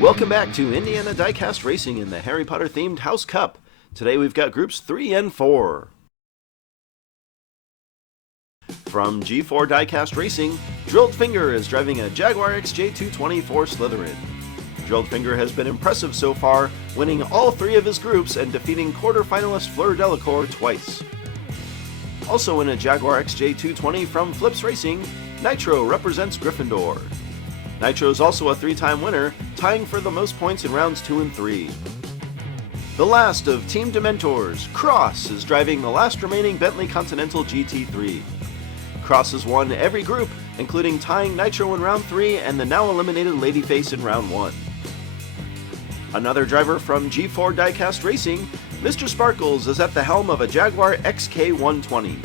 Welcome back to Indiana Diecast Racing in the Harry Potter themed House Cup. Today we've got groups 3 and 4. From G4 Diecast Racing, Drilled Finger is driving a Jaguar XJ220 for Slytherin. Drilled Finger has been impressive so far, winning all 3 of his groups and defeating quarterfinalist Fleur Delacour twice. Also in a Jaguar XJ220 from Flips Racing, Nitro represents Gryffindor. Nitro is also a 3-time winner, tying for the most points in rounds 2 and 3. The last of Team Dementors, Cross, is driving the last remaining Bentley Continental GT3. Cross has won every group, including tying Nitro in round 3 and the now eliminated Ladyface in round 1. Another driver from G4 Diecast Racing, Mr. Sparkles, is at the helm of a Jaguar XK120.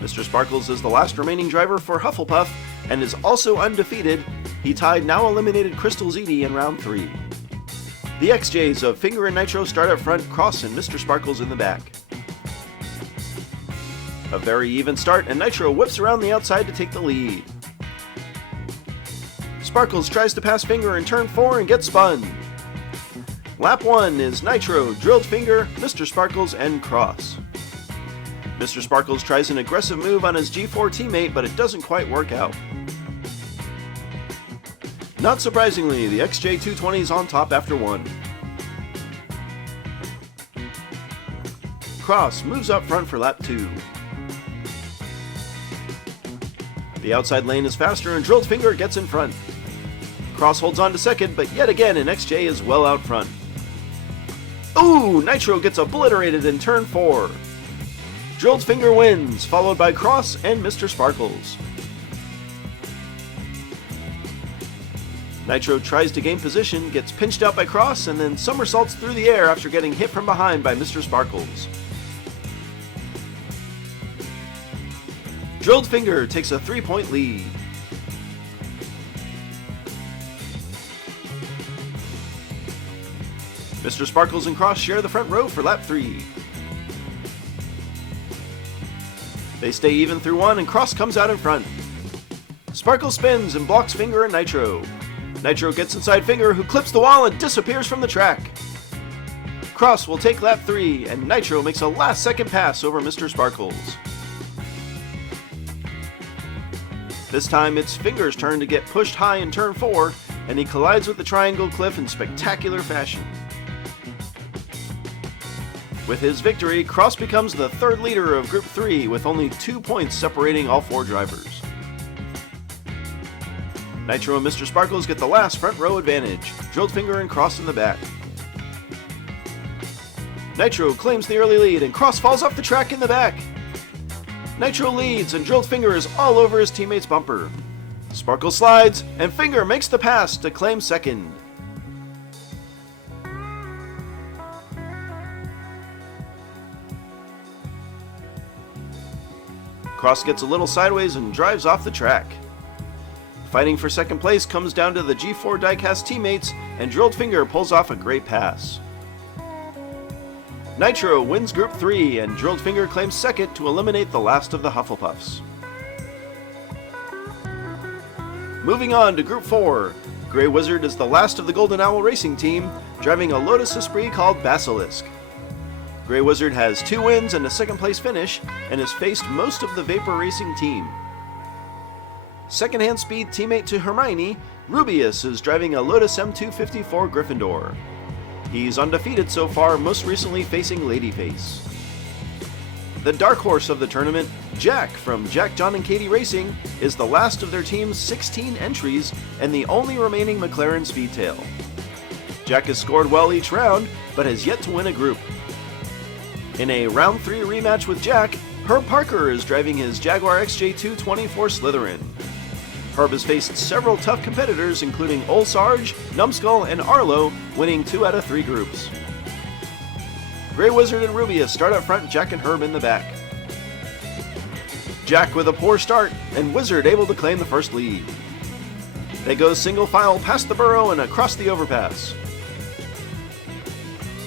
Mr. Sparkles is the last remaining driver for Hufflepuff and is also undefeated. He tied now eliminated Crystal Ziti in round 3. The XJs of Finger and Nitro start up front, Cross and Mr. Sparkles in the back. A very even start, and Nitro whips around the outside to take the lead. Sparkles tries to pass Finger in turn 4 and gets spun. Lap 1 is Nitro, Drilled Finger, Mr. Sparkles, and Cross. Mr. Sparkles tries an aggressive move on his G4 teammate, but it doesn't quite work out. Not surprisingly, the XJ220 is on top after 1. Cross moves up front for lap 2. The outside lane is faster and Drilled Finger gets in front. Cross holds on to second, but yet again an XJ is well out front. Ooh, Nitro gets obliterated in turn 4. Drilled Finger wins, followed by Cross and Mr. Sparkles. Nitro tries to gain position, gets pinched out by Cross, and then somersaults through the air after getting hit from behind by Mr. Sparkles. Drilled Finger takes a 3-point lead. Mr. Sparkles and Cross share the front row for lap 3. They stay even through 1 and Cross comes out in front. Sparkles spins and blocks Finger and Nitro. Nitro gets inside Finger, who clips the wall and disappears from the track. Cross will take lap 3 and Nitro makes a last-second pass over Mr. Sparkles. This time it's Finger's turn to get pushed high in turn 4, and he collides with the triangle cliff in spectacular fashion. With his victory, Cross becomes the 3rd leader of Group 3 with only 2 points separating all 4 drivers. Nitro and Mr. Sparkles get the last front row advantage, Drilled Finger and Cross in the back. Nitro claims the early lead and Cross falls off the track in the back. Nitro leads and Drilled Finger is all over his teammate's bumper. Sparkle slides and Finger makes the pass to claim second. Cross gets a little sideways and drives off the track. Fighting for second place comes down to the G4 Diecast teammates, and Drilled Finger pulls off a great pass. Nitro wins Group 3, and Drilled Finger claims second to eliminate the last of the Hufflepuffs. Moving on to Group 4, Grey Wizard is the last of the Golden Owl racing team, driving a Lotus Esprit called Basilisk. Grey Wizard has 2 wins and a second place finish, and has faced most of the Vapor Racing team. Second-hand speed teammate to Hermione, Rubius is driving a Lotus M254 Gryffindor. He's undefeated so far, most recently facing Ladyface. The dark horse of the tournament, Jack from Jack, John and Katie Racing, is the last of their team's 16 entries and the only remaining McLaren Speedtail. Jack has scored well each round, but has yet to win a group. In a round 3 rematch with Jack, Herb Parker is driving his Jaguar XJ220 for Slytherin. Herb has faced several tough competitors, including Olsarge, Numbskull, and Arlo, winning 2 out of 3 groups. Grey Wizard and Rubius start up front, Jack and Herb in the back. Jack with a poor start, and Wizard able to claim the first lead. They go single file past the burrow and across the overpass.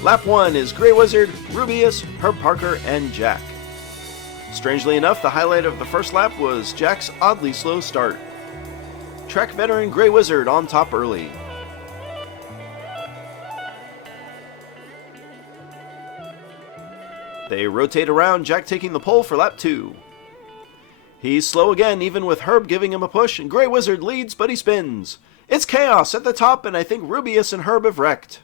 Lap 1 is Grey Wizard, Rubius, Herb Parker, and Jack. Strangely enough, the highlight of the first lap was Jack's oddly slow start. Track veteran Grey Wizard on top early. They rotate around, Jack taking the pole for lap 2. He's slow again, even with Herb giving him a push, and Grey Wizard leads, but he spins. It's chaos at the top, and I think Rubius and Herb have wrecked.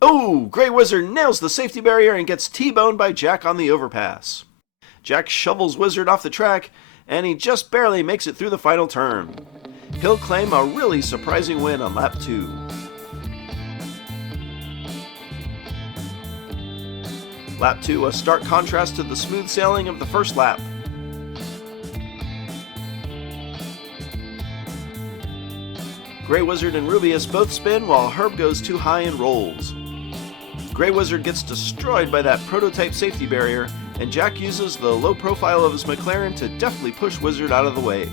Oh, Grey Wizard nails the safety barrier and gets T-boned by Jack on the overpass. Jack shovels Wizard off the track, and he just barely makes it through the final turn. He'll claim a really surprising win on lap 2. Lap 2, a stark contrast to the smooth sailing of the first lap. Grey Wizard and Rubius both spin while Herb goes too high and rolls. Grey Wizard gets destroyed by that prototype safety barrier, and Jack uses the low profile of his McLaren to deftly push Wizard out of the way.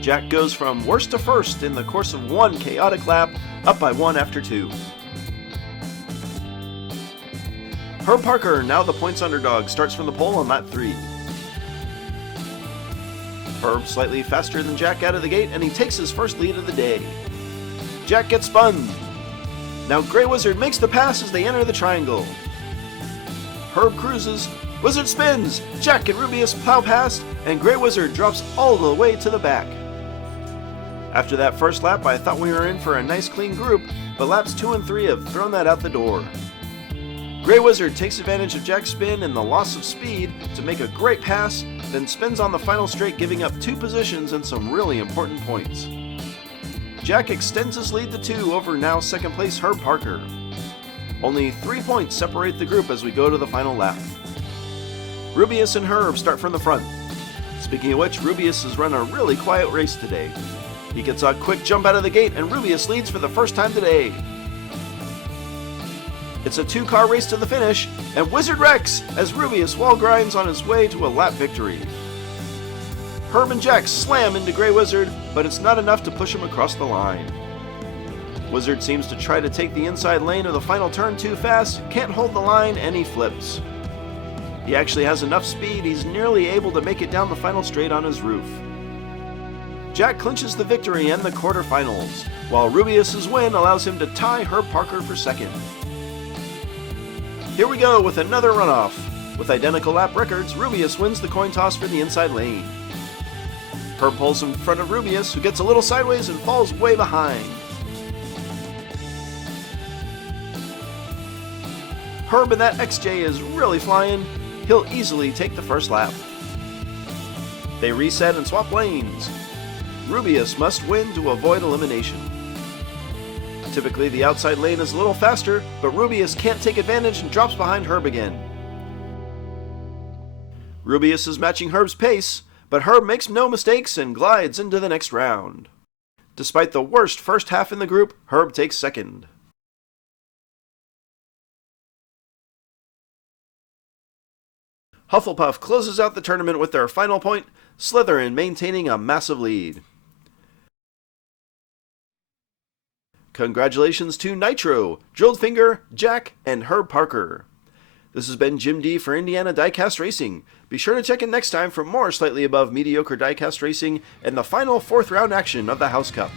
Jack goes from worst to first in the course of one chaotic lap, up by 1 after 2. Herb Parker, now the points underdog, starts from the pole on lap 3. Herb slightly faster than Jack out of the gate, and he takes his first lead of the day. Jack gets spun. Now Grey Wizard makes the pass as they enter the triangle. Herb cruises, Wizard spins, Jack and Rubius plow past, and Grey Wizard drops all the way to the back. After that first lap, I thought we were in for a nice clean group, but laps 2 and 3 have thrown that out the door. Grey Wizard takes advantage of Jack's spin and the loss of speed to make a great pass, then spins on the final straight, giving up 2 positions and some really important points. Jack extends his lead to 2 over now second place Herb Parker. Only 3 points separate the group as we go to the final lap. Rubius and Herb start from the front. Speaking of which, Rubius has run a really quiet race today. He gets a quick jump out of the gate, and Rubius leads for the first time today. It's a 2-car race to the finish, and Wizard wrecks as Rubius wall grinds on his way to a lap victory. Herb and Jack slam into Grey Wizard, but it's not enough to push him across the line. Wizard seems to try to take the inside lane of the final turn too fast, can't hold the line, and he flips. He actually has enough speed, he's nearly able to make it down the final straight on his roof. Jack clinches the victory and the quarterfinals, while Rubius' win allows him to tie Herb Parker for second. Here we go with another runoff. With identical lap records, Rubius wins the coin toss for the inside lane. Herb pulls in front of Rubius, who gets a little sideways and falls way behind. Herb and that XJ is really flying. He'll easily take the first lap. They reset and swap lanes. Rubius must win to avoid elimination. Typically, the outside lane is a little faster, but Rubius can't take advantage and drops behind Herb again. Rubius is matching Herb's pace, but Herb makes no mistakes and glides into the next round. Despite the worst first half in the group, Herb takes second. Hufflepuff closes out the tournament with their final point, Slytherin maintaining a massive lead. Congratulations to Nitro, Drilled Finger, Jack, and Herb Parker. This has been Jim D for Indiana Diecast Racing. Be sure to check in next time for more slightly above mediocre diecast racing and the final 4th round action of the House Cup.